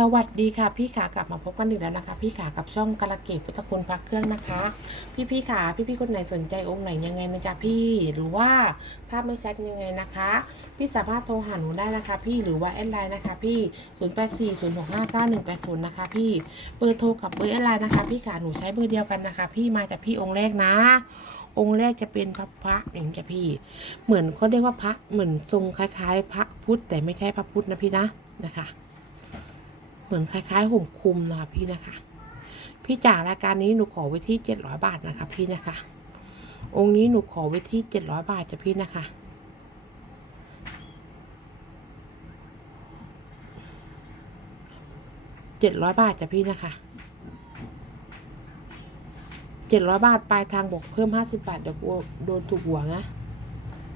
สวัสดีค่ะพี่ขากลับมาพบกันอีกแล้วนะคะ พี่ขากับช่องกาลเกตพุทธคุณพักเครื่องนะคะ พี่พี่ขาพี่พี่คนไหนสนใจองค์ไหนยังไงนะจ๊ะพี่หรือว่าภาพไม่ชัดยังไงนะคะ พี่สามารถโทรหาหนูได้นะคะ พี่หรือว่าแอดไลน์นะคะพี่0 8 4 0 6 5 9 1 8 0นะคะพี่เบอร์โทรกับเบอร์แอดไลน์นะคะ พี่ขาหนูใช้เบอร์เดียวกันนะคะ พี่มาจากพี่องค์แรกนะ องค์แรกจะเป็นพระพระอย่างจ้ะพี่ เหมือนเขาเรียกว่าพระเหมือนทรงคล้ายๆ พระพุทธแต่ไม่ใช่พระพุทธนะพี่นะนะคะ เหมือนคล้ายๆห่มคลุมนะคะพี่นะคะ พี่จารายการนี้หนูขอไว้ที่เจ็ดร้อยบาทนะคะพี่นะคะ องค์นี้หนูขอไว้ที่เจ็ดร้อยบาทจ้ะพี่นะคะเจ็ดร้อยบาทจ้ะพี่นะคะเจ็ดร้อยบาทปลายทางบอกเพิ่มห้าสิบบาทเดี๋ยวกลัวโดนถูกหัวนะ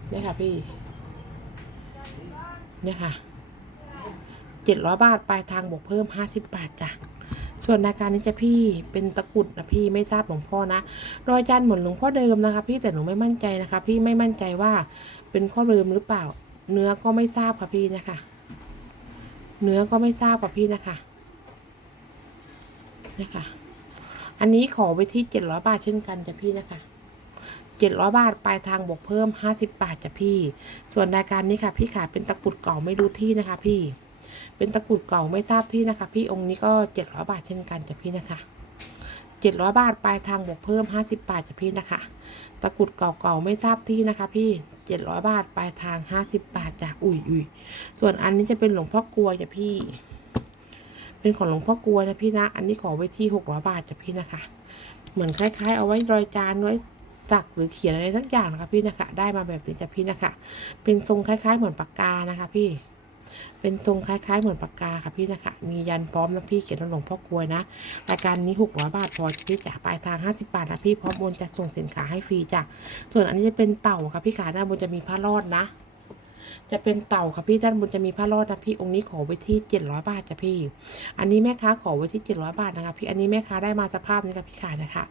เนี่ยค่ะพี่เนี่ยค่ะ เจ็ดร้อยบาท ปลายทางบวกเพิ่มห้าสิบบาทจ้ะ ส่วนรายการนี้จะพี่เป็นตะกุดนะพี่ไม่ทราบหลวงพ่อนะ รอยจันทร์เหมือนหลวงพ่อเดิมนะคะ พี่แต่หนูไม่มั่นใจนะคะ พี่ไม่มั่นใจว่าเป็นข้อเดิมหรือเปล่า เนื้อก็ไม่ทราบค่ะพี่นะคะ เนื้อก็ไม่ทราบค่ะพี่นะคะ นะคะ อันนี้ขอไว้ที่เจ็ดร้อยบาทเช่นกันจ้ะพี่นะคะเจ็ดร้อยบาท ปลายทางบวกเพิ่มห้าสิบบาทจ้ะพี่ ส่วนรายการนี้ค่ะ พี่ขาเป็นตะกุดเก่าไม่รู้ที่นะคะพี่ เป็นตะกรุดเก่าไม่ทราบที่นะคะ พี่องค์นี้ก็เจ็ดร้อยบาทเช่นกันจ้ะพี่นะคะเจ็ดร้อยบาทปลายทางบวกเพิ่มห้าสิบบาทจ้ะพี่นะคะ ตะกรุดเก่าๆไม่ทราบที่นะคะ พี่เจ็ดร้อยบาทปลายทางห้าสิบบาทจ้ะอุ้ยอุ้ยส่วนอันนี้จะเป็นหลวงพ่อกลัวจ้ะพี่ เป็นของหลวงพ่อกลัวนะพี่นะ อันนี้ขอไว้ที่หกร้อยบาทจ้ะพี่นะคะ เหมือนคล้าย ๆ เอาไว้รอยจานไว้สักหรือเขียนอะไรสักอย่างนะคะพี่นะคะ ได้มาแบบนี้จ้ะพี่นะคะ เป็นทรงคล้าย ๆ เหมือนปากกานะคะ พี่ เป็นทรงคล้ายๆ เหมือนปากกาค่ะพี่นะคะ มียันพร้อมนะพี่เขียนว่าหลวงพ่อกลวยนะรายการนี้หกร้อยบาทพอจะพี่จ่ายปลายทางห้าสิบาทนะพี่พร้อมโอนจะส่งสินค้าให้ฟรีจ้ะส่วนอันนี้จะเป็นเต่าค่ะพี่ขาด้านบนจะมีผ้ารอดนะ จะเป็นเต่าค่ะพี่ด้านบนจะมีผ้ารอดนะพี่องค์นี้ขอไว้ที่เจ็ดร้อยบาทจ้ะพี่ อันนี้แม่ค้าขอไว้ที่เจ็ดร้อยบาทนะคะพี่อันนี้แม่ค้าได้มาสภาพนี้ค่ะพี่ขานะคะ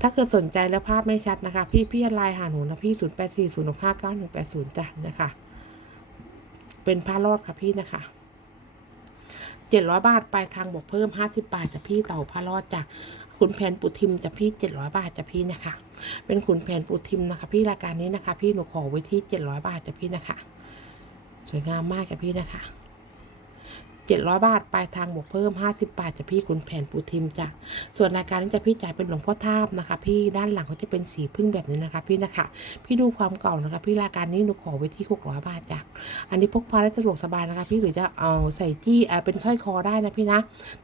ถ้าเกิดสนใจแล้วภาพไม่ชัดนะคะ พี่พี่ไลน์หาหนูนะพี่ศูนย์แปดสี่ศูนย์หกห้าเก้าหนึ่งแปดศูนย์จ้ะนะคะ เป็นผ้ารอดค่ะพี่นะคะเจ็ดร้อยบาทปลายทางบวกเพิ่มห้าสิบาทจะพี่เต่าผ้ารอดจากขุนแผนปุทิมจะพี่เจ็ดร้อยบาทจะพี่นะคะ เป็นขุนแผนปุทิมนะคะ พี่รายการนี้นะคะ พี่หนูขอไว้ที่เจ็ดร้อยบาทจะพี่นะคะ สวยงามมากจ้ะพี่นะคะ เจ็ดร้อยบาท ปลายทางบวกเพิ่มห้าสิบาทจะพี่ขุนแผนปูทิมจ้ะ ส่วนรายการนี้จะพี่จ่ายเป็นหลวงพ่อทาบนะคะ พี่ด้านหลังเขาจะเป็นสีพึ่งแบบนี้นะคะ พี่นะคะ พี่ดูความเก่านะคะ พี่รายการนี้หนูขอไว้ที่หกร้อยบาทจ้ะ อันนี้พกพาได้สะดวกสบายนะคะ พี่หรือจะเอาใส่จี้เออเป็นสร้อยคอได้นะพี่นะ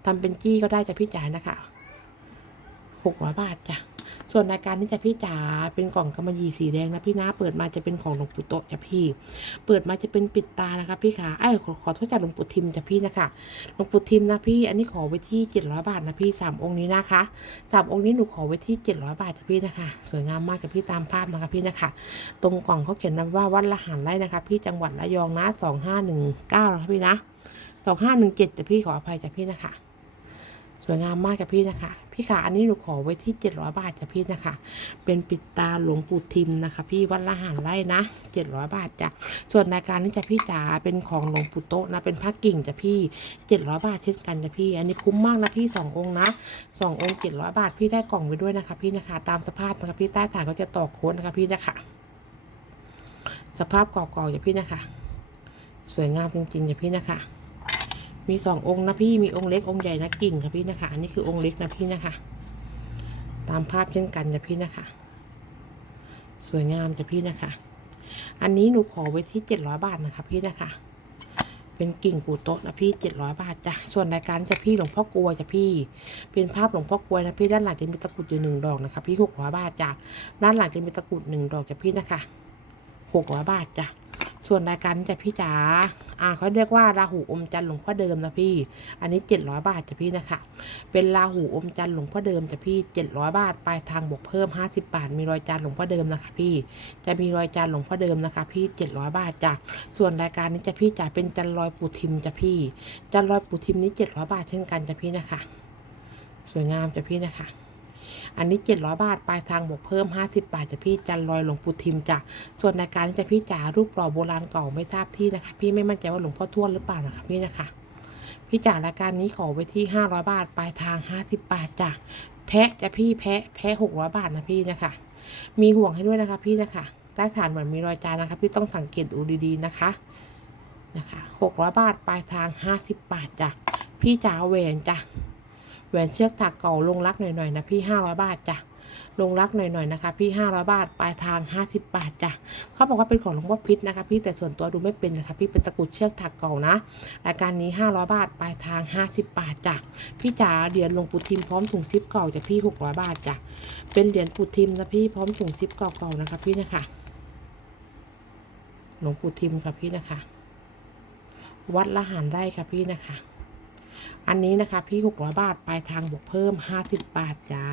ทำเป็นจี้ก็ได้จะพี่จ่ายนะคะหกร้อยบาทจ้ะ ส่วนรายการนี้จะพี่จ๋าเป็นกล่องกำมะหยี่สีแดงนะพี่นะ เปิดมาจะเป็นของหลวงปู่โตจ้ะพี่ เปิดมาจะเป็นปิดตานะคะพี่ขาไอ้ขอขอโทษจากหลวงปู่ทิมจ้ะพี่นะคะหลวงปู่ทิมนะพี่ อันนี้ขอไว้ที่เจ็ดร้อยบาทนะพี่สามองค์นี้นะคะสามองค์นี้หนูขอไว้ที่เจ็ดร้อยบาทจ้ะพี่นะคะ สวยงามมากจ้ะพี่ตามภาพนะคะพี่นะคะ ตรงกล่องเขาเขียนนะว่าวัดละหันไร่นะคะ พี่จังหวัดระยองนะสองห้าหนึ่งเก้านะคะพี่นะสองห้าหนึ่งเจ็ดจ้ะพี่ขออภัยจ้ะพี่นะคะ สวยงามมากจ้ะพี่นะคะ พี่ขาอันนี้หนูขอไว้ที่เจ็ดร้อยบาทจ้ะพี่นะคะ เป็นปิดตาหลวงปู่ทิมนะคะ พี่วัดละหารไร่นะเจ็ดร้อยบาทจ้ะส่วนรายการนี้จะพี่จ๋าเป็นของหลวงปู่โตนะ เป็นผ้ากิ่งจ้ะพี่เจ็ดร้อยบาทเช่นกันจ้ะพี่ อันนี้คุ้มมากนะพี่สององค์นะสององค์เจ็ดร้อยบาทพี่ได้กล่องไปด้วยนะคะ พี่นะคะ ตามสภาพนะคะพี่ใต้ฐานก็จะต่อโค้ดนะคะพี่นะคะ สภาพเก่าๆจ้ะพี่นะคะ สวยงามจริงๆจ้ะพี่นะคะ มีสององค์นะพี่มีองค์เล็กองค์ใหญ่นะกิ่งค่ะพี่นะคะ อันนี้คือองค์เล็กนะพี่นะคะ ตามภาพเช่นกันจะพี่นะคะ สวยงามจ้ะพี่นะคะ อันนี้หนูขอไว้ที่เจ็ดร้อยบาทนะคะพี่นะคะ เป็นกิ่งปูโต๊ะนะพี่เจ็ดร้อยบาทจ้ะส่วนรายการจะพี่หลวงพ่อกลวยจ้ะพี่ เป็นภาพหลวงพ่อกลวยนะพี่ด้านหลังจะมีตะกุดอยู่หนึ่งดอกนะคะพี่หกร้อยบาทจ้ะด้านหลังจะมีตะกุดหนึ่งดอกจ้ะพี่นะคะหกร้อยบาทจ้ะ ส่วนรายการจะพี่จ๋าอ่าเขาเรียกว่าราหูอมจันทร์หลวงพ่อเดิมนะพี่ อันนี้เจ็ดร้อยบาทจ้ะพี่นะคะ เป็นราหูอมจันทร์หลวงพ่อเดิมจ้ะพี่เจ็ดร้อยบาทปลายทางบวกเพิ่มห้าสิบบาท มีรอยจันทร์หลวงพ่อเดิมนะคะ พี่ จะมีรอยจันทร์หลวงพ่อเดิมนะคะ พี่เจ็ดร้อยบาทจ้ะ ส่วนรายการนี้จะพี่จ๋าเป็นจันทร์ลอยปูทิมจ้ะพี่ จันทร์ลอยปูทิมนี้เจ็ดร้อยบาทเช่นกันจ้ะพี่นะคะ สวยงามจ้ะพี่นะคะ อันนี้เจ็ดร้อยบาท ปลายทางบวกเพิ่มห้าสิบาทจะพี่จันลอยหลวงปู่ทิมจ้ะส่วนในการนี้จะพี่จ๋ารูปหล่อโบราณเก่าไม่ทราบที่นะคะ พี่ไม่มั่นใจว่าหลวงพ่อทวดหรือเปล่านะคะพี่นะคะ พี่จ๋ารายการนี้ขอไว้ที่ห้าร้อยบาท ปลายทางห้าสิบบาทจ้ะแพะจะพี่แพะแพะหกร้อยบาทนะพี่นะคะ มีห่วงให้ด้วยนะคะพี่นะคะใต้ฐานเหมือนมีรอยจานนะคะ พี่ต้องสังเกตดูดีๆนะคะนะคะหกร้อยบาท ปลายทางห้าสิบบาทจ้ะพี่จ๋าแหวนจ้ะ แหวนเชือกถักเก่าลงรักหน่อยๆนะพี่ห้าร้อยบาทจ้ะลงรักหน่อยๆนะคะ พี่ห้าร้อยบาท ปลายทางห้าสิบบาทจ้ะเขาบอกว่าเป็นของหลวงพ่อพิษนะคะ พี่แต่ส่วนตัวดูไม่เป็นนะคะ พี่เป็นตะกุดเชือกถักเก่านะรายการนี้ 500 บาท ปลายทาง 50 บาทจ้ะพี่จ๋าเหรียญหลวงปู่ทิมพร้อมถุงซิปเก่าจ้ะพี่ 600 บาทจ้ะเป็นเหรียญปู่ทิมนะพี่พร้อมถุงซิปเก่าๆนะคะ พี่นะคะหลวงปู่ทิมค่ะพี่นะคะ วัดละหารได้ค่ะพี่นะคะ อันนี้นะคะพี่ 600 บาทปลายทางบวกเพิ่ม 50 บาทจ้า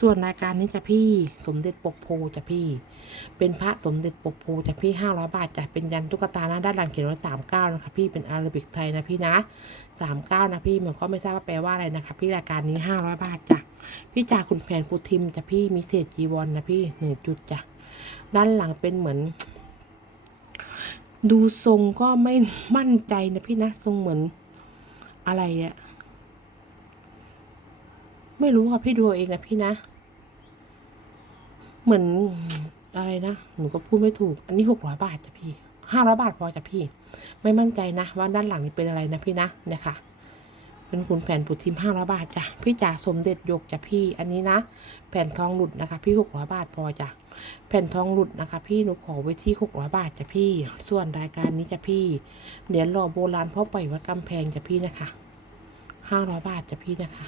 ส่วนรายการนี้จะพี่สมเด็จปกโพจะพี่ เป็นพระสมเด็จปกโพจะพี่ 500 บาทจ้ะเป็นยันตุ๊กตาหน้าด้านหลังเขียนว่า39 นะคะพี่เป็นอาราบิกไทยนะพี่นะ 39 นะพี่เหมือนก็ไม่ทราบว่าแปลว่าอะไรนะคะ พี่รายการนี้ 500 บาทจ้ะพี่จ่าคุณแผนปูทิมจะพี่มีเศษจีวรนนะพี่หนึ่งจุดจ้ะด้านหลังเป็นเหมือนดูทรงก็ไม่มั่นใจนะพี่นะทรงเหมือน อะไรอะไม่รู้ค่ะพี่ดูเองนะพี่นะ เหมือนอะไรนะหนูก็พูดไม่ถูก อันนี้หกร้อยบาทจ้ะพี่ห้าร้อยบาทพอจ้ะพี่ ไม่มั่นใจนะว่าด้านหลังนี้เป็นอะไรนะพี่นะเนี่ยค่ะ เป็นขุนแผนปุทิมห้าร้อยบาทจ้ะพี่จ๋าสมเด็จยกจ้ะพี่อันนี้นะ แผ่นทองหลุดนะคะ พี่หกร้อยบาทพอจ้ะแผ่นทองหลุดนะคะ พี่หนูขอไว้ที่หกร้อยบาทจ้ะพี่ ส่วนรายการนี้จ้ะพี่เหรียญหล่อโบราณพ่อปล่อยวัดกำแพงจ้ะพี่นะคะห้าร้อยบาทจ้ะพี่นะคะ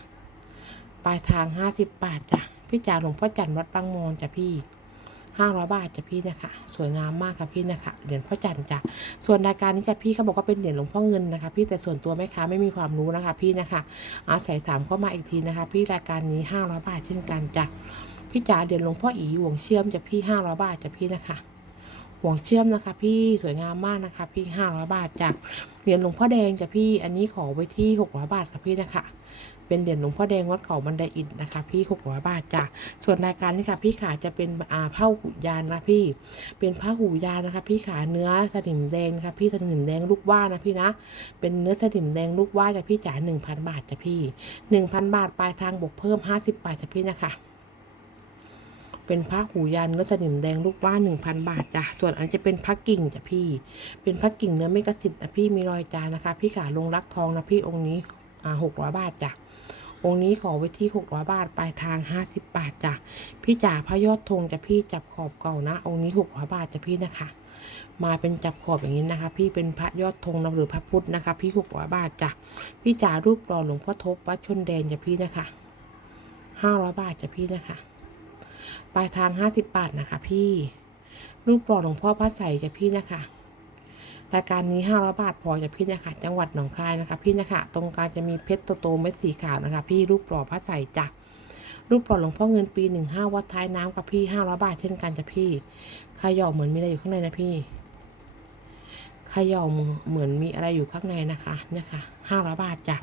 ปลายทางห้าสิบบาทจ้ะพี่จ๋าหลวงพ่อจันทร์วัดบางมอนจ้ะพี่ ห้าร้อยบาทจ้ะพี่นะคะ สวยงามมากค่ะพี่นะคะ เหรียญพ่อจันจ์จ้ะ ส่วนรายการนี้จ้ะพี่เขาบอกว่าเป็นเหรียญหลวงพ่อเงินนะคะ พี่แต่ส่วนตัวแม่ค้าไม่มีความรู้นะคะ พี่นะคะ อาศัยถามเข้ามาอีกทีนะคะ พี่รายการนี้ห้าร้อยบาทเช่นกันจ้ะ พี่จ๋าเหรียญหลวงพ่ออีห่วงเชื่อมจ้ะพี่ห้าร้อยบาทจ้ะพี่นะคะห่วงเชื่อมนะคะ พี่สวยงามมากนะคะ พี่ห้าร้อยบาทจ้ะ เหรียญหลวงพ่อแดงจ้ะพี่ อันนี้ขอไว้ที่หกร้อยบาทค่ะพี่นะคะ เป็นเหรียญหลวงพ่อแดงวัดเขาบันไดอิฐนะคะ พี่หกร้อยบาทจ้ะส่วนรายการนี้ค่ะ พี่ขาจะเป็นอ่าผ้าหูยานนะพี่ เป็นผ้าหูยานนะคะ พี่ขาเนื้อสนิมแดงนะคะพี่สนิมแดงลูกว่านะพี่นะ เป็นเนื้อสนิมแดงลูกว่าจะพี่จ๋าหนึ่งพันบาทจ้ะพี่หนึ่งพันบาทปลายทางบวกเพิ่มห้าสิบบาทจ้ะพี่นะคะเป็นพระหูยันเนื้อสนิมแดงลูกว่าหนึ่งพันบาทจ้ะ ส่วนอันจะเป็นพระกิ่งจ้ะพี่ เป็นพระกิ่งเนื้อไม่กระสิทธิ์นะพี่มีรอยจานนะคะ พี่ขาลงรักทองนะพี่องค์นี้อ่าหกร้อยบาทจ้ะ องค์นี้ขอไว้ที่หกร้อยบาท ปลายทางห้าสิบบาทจ้ะ พี่จ๋าพระยอดธงจะพี่จับขอบเก่านะ องค์นี้หกร้อยบาทจะพี่นะคะ มาเป็นจับขอบอย่างนี้นะคะ พี่เป็นพระยอดธงนะหรือพระพุทธนะคะ พี่หกร้อยบาทจ้ะ พี่จ๋ารูปหล่อหลวงพ่อทบวัดชนแดนจะพี่นะคะห้าร้อยบาทจะพี่นะคะ ปลายทางห้าสิบบาทนะคะ พี่ รูปหล่อหลวงพ่อพระใสจะพี่นะคะ รายการนี้ 500 บาทพอจะพี่นะคะจังหวัดหนองคายนะคะ พี่นะคะ ตรงกลางจะมีเพชรโตๆเม็ดสีขาวนะคะ พี่รูปปลอพระใสจ้ะรูปปลอหลวงพ่อเงินปี 15 วัดท้ายน้ำกับพี่ 500 บาทเช่นกันจ้ะพี่ขย่าเหมือนมีอะไรอยู่ข้างในนะพี่ เขย่าเหมือนมีอะไรอยู่ข้างในนะคะเนี่ยค่ะห้าร้อยบาทจ้ะ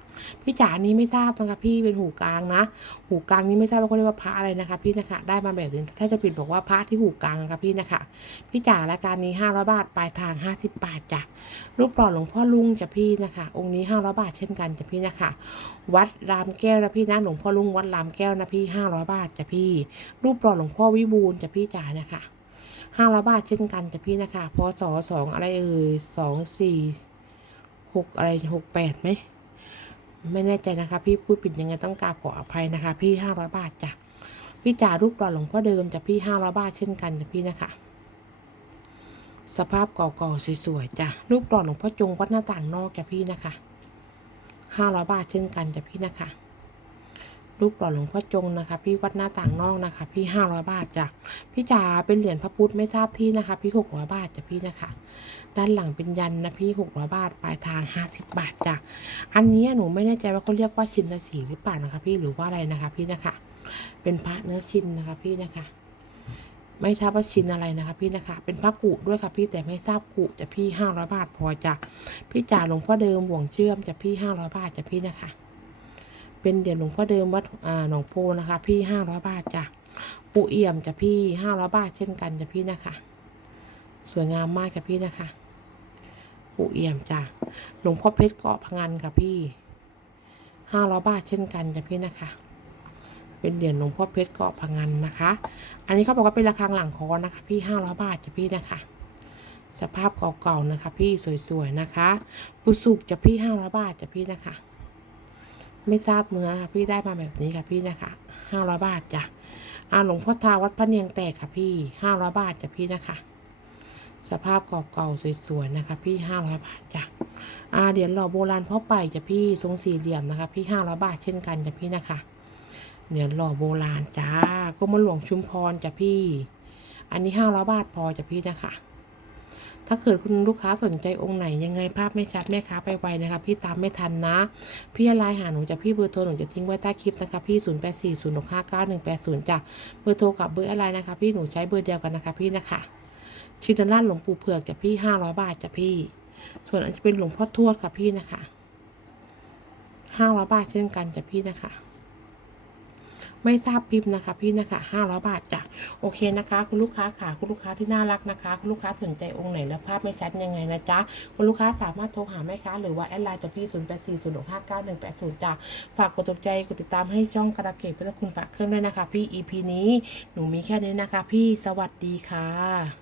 พี่จ๋านี้ไม่ทราบนะคะพี่เป็นหูกลางนะ หูกลางนี้ไม่ทราบว่าเขาเรียกว่าพระอะไรนะคะ พี่นะคะ ได้มาแบบนี้ถ้าจะผิดบอกว่าพระที่หูกลางนะคะพี่นะคะพี่จ๋ารายการนี้ห้าร้อยบาทปลายทางห้าสิบบาทจ้ะรูปหล่อหลวงพ่อลุงจ้ะพี่นะคะ องค์นี้ห้าร้อยบาทเช่นกันจ้ะพี่นะคะ วัดรามแก้วนะพี่นะหลวงพ่อลุงวัดรามแก้วนะพี่ห้าร้อยบาทจ้ะพี่ รูปหล่อหลวงพ่อวิบูลจ้ะพี่จ๋านะคะ ห้าร้อยบาทเช่นกันจ้ะพี่นะคะพศสองอะไรเอ่ยสองสี่หกอะไรหกแปดไหมไม่แน่ใจนะคะ พี่พูดผิดยังไงต้องกราบขออภัยนะคะ พี่ห้าร้อยบาทจ้ะพี่จ่ารูปหล่อหลวงพ่อเดิมจ้ะพี่ห้าร้อยบาทเช่นกันจ้ะพี่นะคะ สภาพเก่าๆสวยๆจ้ะรูปหล่อหลวงพ่อจงวัดหน้าต่างนอกจ้ะพี่นะคะห้าร้อยบาทเช่นกันจ้ะพี่นะคะ รูปหล่อหลวงพ่อจงนะคะ พี่วัดหน้าต่างนอกนะคะ พี่ห้าร้อยบาทจ้ะพี่จ๋าเป็นเหรียญพระพุทธไม่ทราบที่นะคะ พี่หกร้อยบาทจ้ะพี่นะคะ ด้านหลังเป็นยันนะพี่หกร้อยบาท ปลายทางห้าสิบบาทจ้ะอันนี้หนูไม่แน่ใจว่าเขาเรียกว่าชินสีหรือเปล่านะคะ พี่หรือว่าอะไรนะคะ พี่นะคะ เป็นพระเนื้อชินนะคะพี่นะคะไม่ทราบว่าชินอะไรนะคะ พี่นะคะ เป็นพระกุด้วยค่ะพี่แต่ไม่ทราบกุจะพี่ห้าร้อยบาทพอจ้ะพี่จ่าหลวงพ่อเดิมห่วงเชื่อมจะพี่ห้าร้อยบาทจะพี่นะคะ เป็นเดี๋ยวหลวงพ่อเดิมวัดอ่าหนองโพนะคะ พี่ห้าร้อยบาทจ้ะปูเอี่ยมจะพี่ห้าร้อยบาทเช่นกันจะพี่นะคะ สวยงามมากค่ะพี่นะคะปูเอี่ยมจ้ะหลวงพ่อเพชรเกาะพงันค่ะพี่ห้าร้อยบาทเช่นกันจ้ะพี่นะคะ เป็นเหรียญหลวงพ่อเพชรเกาะพงันนะคะ อันนี้เขาบอกว่าเป็นระฆังหลังคอนะคะ พี่ห้าร้อยบาทจ้ะพี่นะคะสภาพเก่าๆนะคะ พี่สวยๆนะคะ ปุสุกจะพี่ห้าร้อยบาทจ้ะพี่นะคะ ไม่ทราบเนื้อนะคะพี่ได้มาแบบนี้ค่ะพี่นะคะห้าร้อยบาทจ้ะอาหลวงพ่อทาวัดพระเนียงแตกค่ะพี่ห้าร้อยบาทจ้ะพี่นะคะ สภาพเก่าๆสวยๆนะคะ พี่ห้าร้อยบาทจ้ะอาเหรียญหล่อโบราณพ่อไปจ้ะพี่ทรงสี่เหลี่ยมนะคะ พี่ห้าร้อยบาทเช่นกันจ้ะพี่นะคะเหรียญหล่อโบราณจ้ากรมหลวงชุมพรจ้ะพี่ อันนี้ห้าร้อยบาทพอจ้ะพี่นะคะ ถ้าเกิดคุณลูกค้าสนใจองค์ไหนยังไงภาพไม่ชัดแม่ค้าไปไวนะคะ พี่ตามไม่ทันนะ พี่ไลน์หาหนูจะพี่เบอร์โทรหนูจะทิ้งไว้ใต้คลิปนะคะพี่ 0 8 4 0 6 5 9 1 8 0จ้ะเบอร์โทรกับเบอร์อะไรนะคะ พี่หนูใช้เบอร์เดียวกันนะคะพี่นะคะชินราชหลวงปู่เผือกจะพี่ 500 บาทจะพี่ ส่วนอันจะเป็นหลวงพ่อทวดค่ะพี่นะคะ500บาทเช่นกันจ้ะพี่นะคะ ไม่ทราบพิมพ์นะคะ พี่นะคะห้าร้อยบาทจ้ะโอเคนะคะ คุณลูกค้าค่ะคุณลูกค้าที่น่ารักนะคะ คุณลูกค้าสนใจองค์ไหนแล้วภาพไม่ชัดยังไงนะจ๊ะคุณลูกค้าสามารถโทรหาแม่ค้าหรือว่าแอดไลน์จากพี่ศูนย์แปดสี่ศูนย์หกห้าเก้าหนึ่งแปดศูนย์จ้ะฝากกดตกใจกดติดตามให้ช่องกระเกตเพื่อคุณฝากเครื่องด้วยนะคะ พี่ EP นี้หนูมีแค่นี้นะคะ พี่สวัสดีค่ะ